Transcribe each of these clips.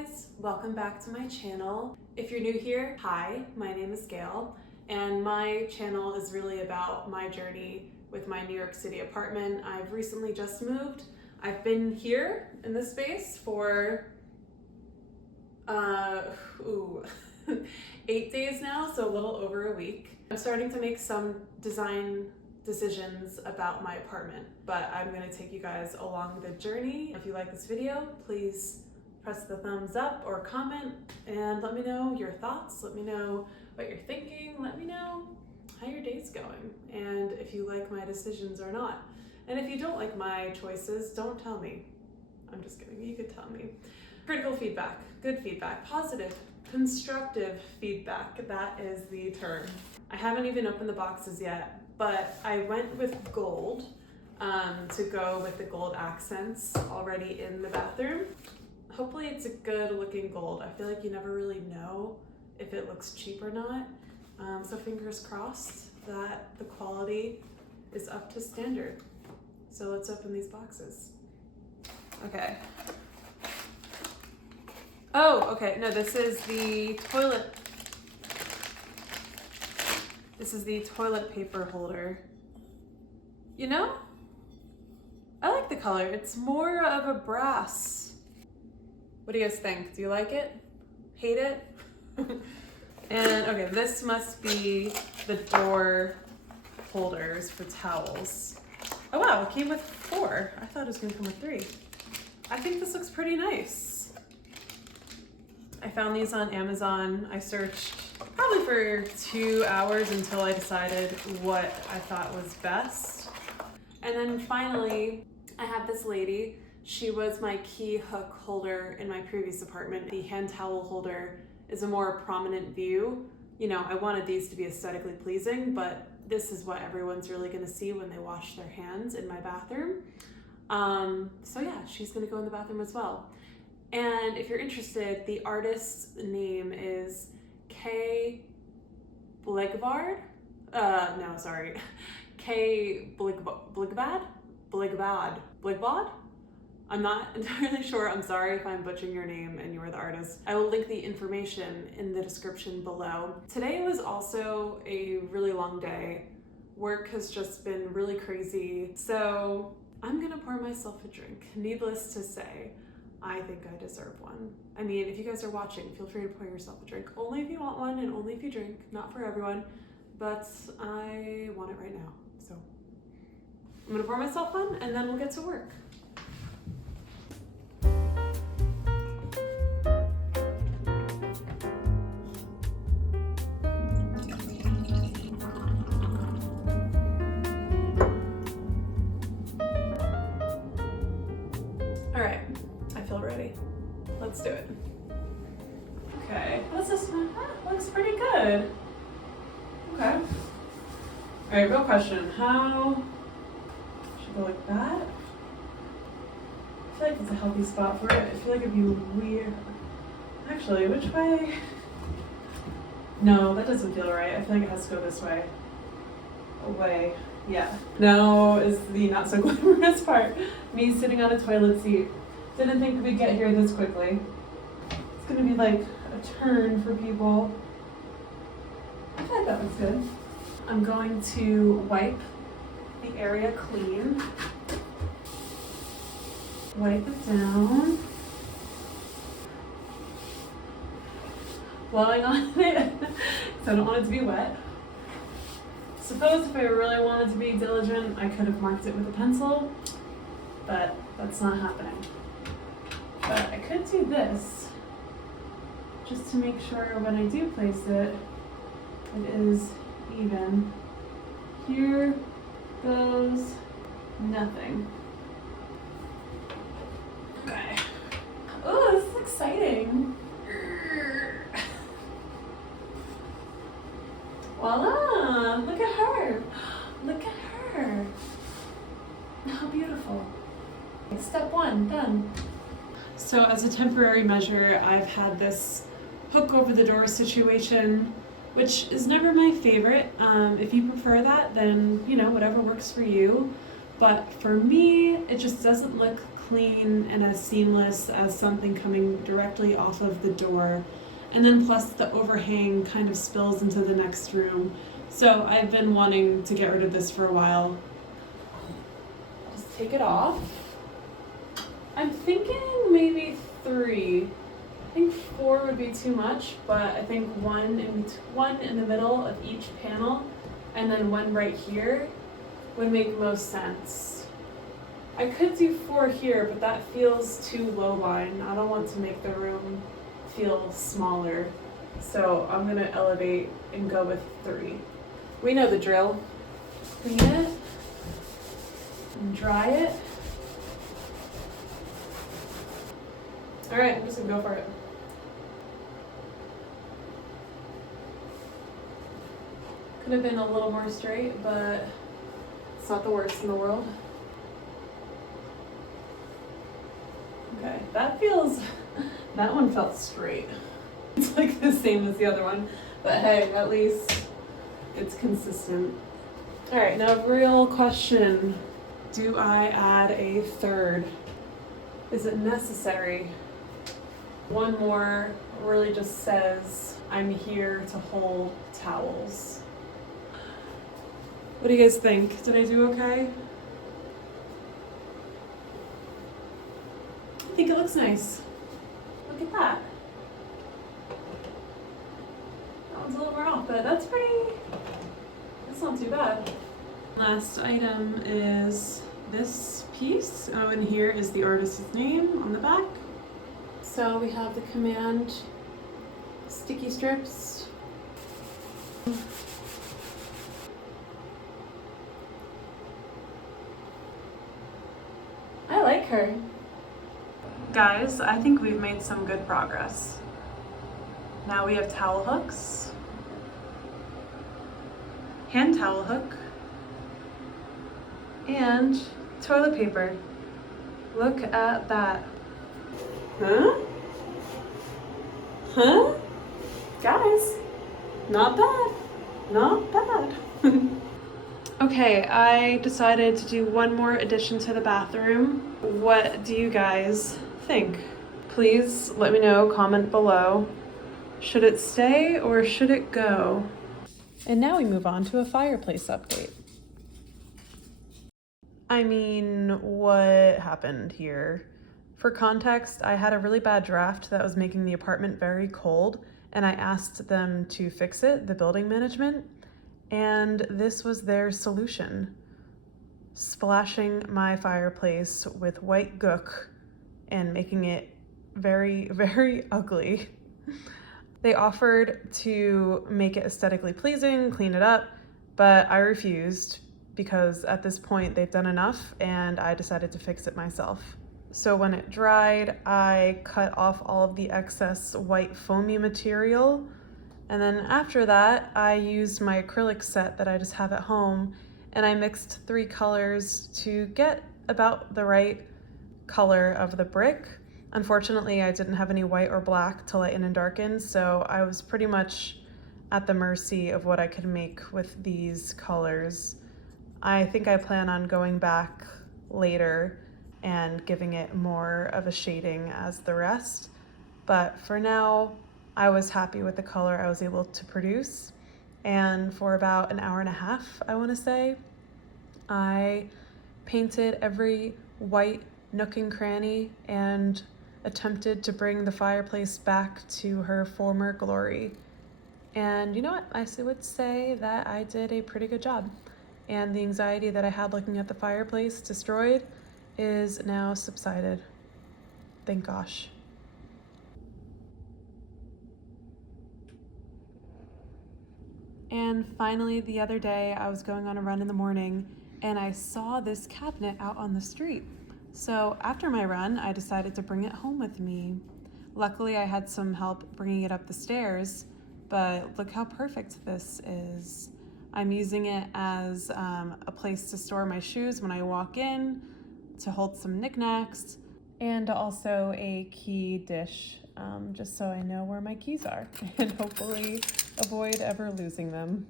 guys, welcome back to my channel. If you're new here, hi, my name is Gail, and my channel is really about my journey with my New York City apartment. I've recently just moved. I've been here in this space for 8 days now, so a little over a week. I'm starting to make some design decisions about my apartment, but I'm going to take you guys along the journey. If you like this video, please press the thumbs up or comment and let me know your thoughts. Let me know what you're thinking. Let me know how your day's going and if you like my decisions or not. And if you don't like my choices, don't tell me. I'm just kidding. You could tell me. Critical feedback, good feedback, positive, constructive feedback. That is the term. I haven't even opened the boxes yet, but I went with gold to go with the gold accents already in the bathroom. Hopefully it's a good looking gold. I feel like you never really know if it looks cheap or not. So fingers crossed that the quality is up to standard. So let's open these boxes. Okay. Oh, okay. No, this is the toilet. This is the toilet paper holder. You know, I like the color. It's more of a brass. What do you guys think? Do you like it? Hate it? And okay, this must be the door holders for towels. Oh wow, it came with 4. I thought it was gonna come with 3. I think this looks pretty nice. I found these on Amazon. I searched probably for 2 hours until I decided what I thought was best. And then finally, I have this lady. She was my key hook holder in my previous apartment. The hand towel holder is a more prominent view. You know, I wanted these to be aesthetically pleasing, but this is what everyone's really gonna see when they wash their hands in my bathroom. So yeah, she's gonna go in the bathroom as well. And if you're interested, the artist's name is K. Bligvard? No, sorry. K. Bligbad? I'm not entirely sure. I'm sorry if I'm butchering your name and you are the artist. I will link the information in the description below. Today was also a really long day. Work has just been really crazy. So I'm gonna pour myself a drink. Needless to say, I think I deserve one. I mean, if you guys are watching, feel free to pour yourself a drink. Only if you want one and only if you drink, not for everyone, but I want it right now. So I'm gonna pour myself one and then we'll get to work. All right, I feel ready. Let's do it. Okay, what's this one? Looks pretty good. Okay. All right, real question. How should I go like that? I feel like it's a healthy spot for it. I feel like it'd be weird. Actually, which way? No, that doesn't feel right. I feel like it has to go this way. Away. Yeah. No is the not so glamorous part. Me sitting on a toilet seat. Didn't think we'd get here this quickly. It's gonna be like a turn for people. I feel like that looks good. I'm going to wipe the area clean. Wipe it down. Blowing on it, because I don't want it to be wet. Suppose if I really wanted to be diligent, I could have marked it with a pencil, but that's not happening. But I could do this, just to make sure when I do place it, it is even. Here goes nothing. Okay. Oh, this is exciting. Voila! Look at her! Look at her! How beautiful. Step 1, done. So as a temporary measure, I've had this hook over the door situation, which is never my favorite. If you prefer that, then, you know, whatever works for you. But for me, it just doesn't look clean and as seamless as something coming directly off of the door. And then plus the overhang kind of spills into the next room. So I've been wanting to get rid of this for a while. Just take it off. I'm thinking maybe 3. I think 4 would be too much, but I think one in the middle of each panel and then one right here would make most sense. I could do 4 here, but that feels too low line. I don't want to make the room feel smaller. So I'm gonna elevate and go with 3. We know the drill. Clean it and dry it. All right, I'm just gonna go for it. Could have been a little more straight, but it's not the worst in the world. Okay, that one felt straight. It's like the same as the other one, but hey, at least it's consistent. All right, now real question. Do I add a 3rd? Is it necessary? One more really just says, I'm here to hold towels. What do you guys think? Did I do okay? I think it looks nice. Look at that. That one's a little more off, but that's not too bad. Last item is this piece. Oh, and here is the artist's name on the back. So we have the command sticky strips. I like her. Guys, I think we've made some good progress. Now we have towel hooks, hand towel hook, and toilet paper. Look at that. Huh? Huh? Guys, not bad. Not bad. Okay, I decided to do one more addition to the bathroom. What do you guys think? Please let me know, comment below. Should it stay or should it go? And now we move on to a fireplace update. I mean, what happened here? For context, I had a really bad draft that was making the apartment very cold, and I asked them to fix it, the building management, and this was their solution. Splashing my fireplace with white gook and making it very, very ugly. They offered to make it aesthetically pleasing, clean it up, but I refused because at this point they've done enough and I decided to fix it myself. So when it dried, I cut off all of the excess white foamy material. And then after that, I used my acrylic set that I just have at home and I mixed 3 colors to get about the right color of the brick. Unfortunately, I didn't have any white or black to lighten and darken, so I was pretty much at the mercy of what I could make with these colors. I think I plan on going back later and giving it more of a shading as the rest, but for now, I was happy with the color I was able to produce. And for about an hour and a half, I want to say, I painted every white nook and cranny and attempted to bring the fireplace back to her former glory. And you know what? I would say that I did a pretty good job. And the anxiety that I had looking at the fireplace destroyed is now subsided. Thank gosh. And finally, the other day, I was going on a run in the morning and I saw this cabinet out on the street. So after my run, I decided to bring it home with me. Luckily, I had some help bringing it up the stairs, but look how perfect this is. I'm using it as a place to store my shoes when I walk in, to hold some knickknacks, and also a key dish, just so I know where my keys are and hopefully avoid ever losing them.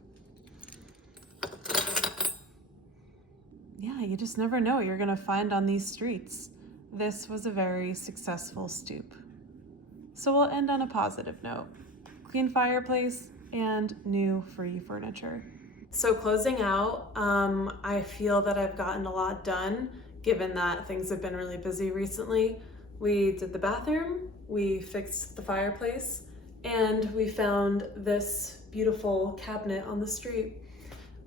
Yeah, you just never know what you're gonna find on these streets. this was a very successful stoop. So we'll end on a positive note. Clean fireplace and new free furniture. So closing out, I feel that I've gotten a lot done given that things have been really busy recently. We did the bathroom, we fixed the fireplace, and we found this beautiful cabinet on the street.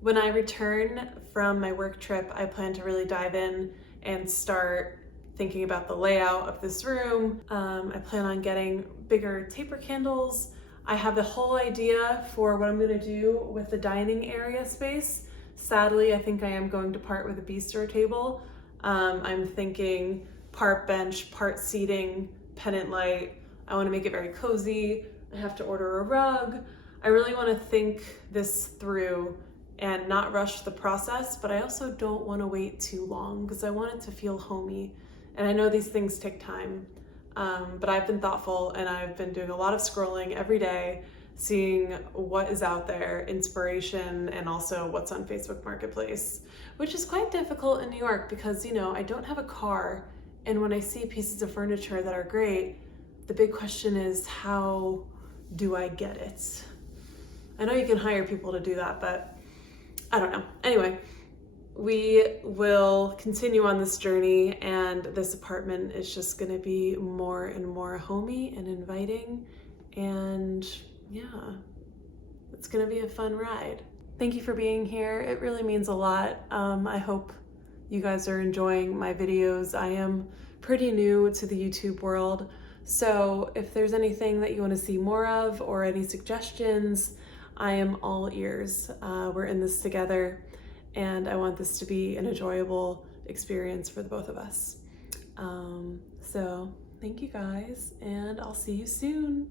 When I return from my work trip, I plan to really dive in and start thinking about the layout of this room. I plan on getting bigger taper candles. I have the whole idea for what I'm gonna do with the dining area space. Sadly, I think I am going to part with a bistro table. I'm thinking part bench, part seating, pendant light. I wanna make it very cozy. I have to order a rug. I really wanna think this through and not rush the process, but I also don't wanna wait too long because I want it to feel homey. And I know these things take time, but I've been thoughtful and I've been doing a lot of scrolling every day, seeing what is out there, inspiration, and also what's on Facebook Marketplace, which is quite difficult in New York because, you know, I don't have a car. And when I see pieces of furniture that are great, the big question is, how do I get it? I know you can hire people to do that, but I don't know. Anyway, we will continue on this journey, and this apartment is just gonna be more and more homey and inviting, and yeah, it's gonna be a fun ride. Thank you for being here. It really means a lot. I hope you guys are enjoying my videos. I am pretty new to the YouTube world, so if there's anything that you want to see more of or any suggestions, I am all ears. We're in this together, and I want this to be an enjoyable experience for the both of us. So thank you guys, and I'll see you soon.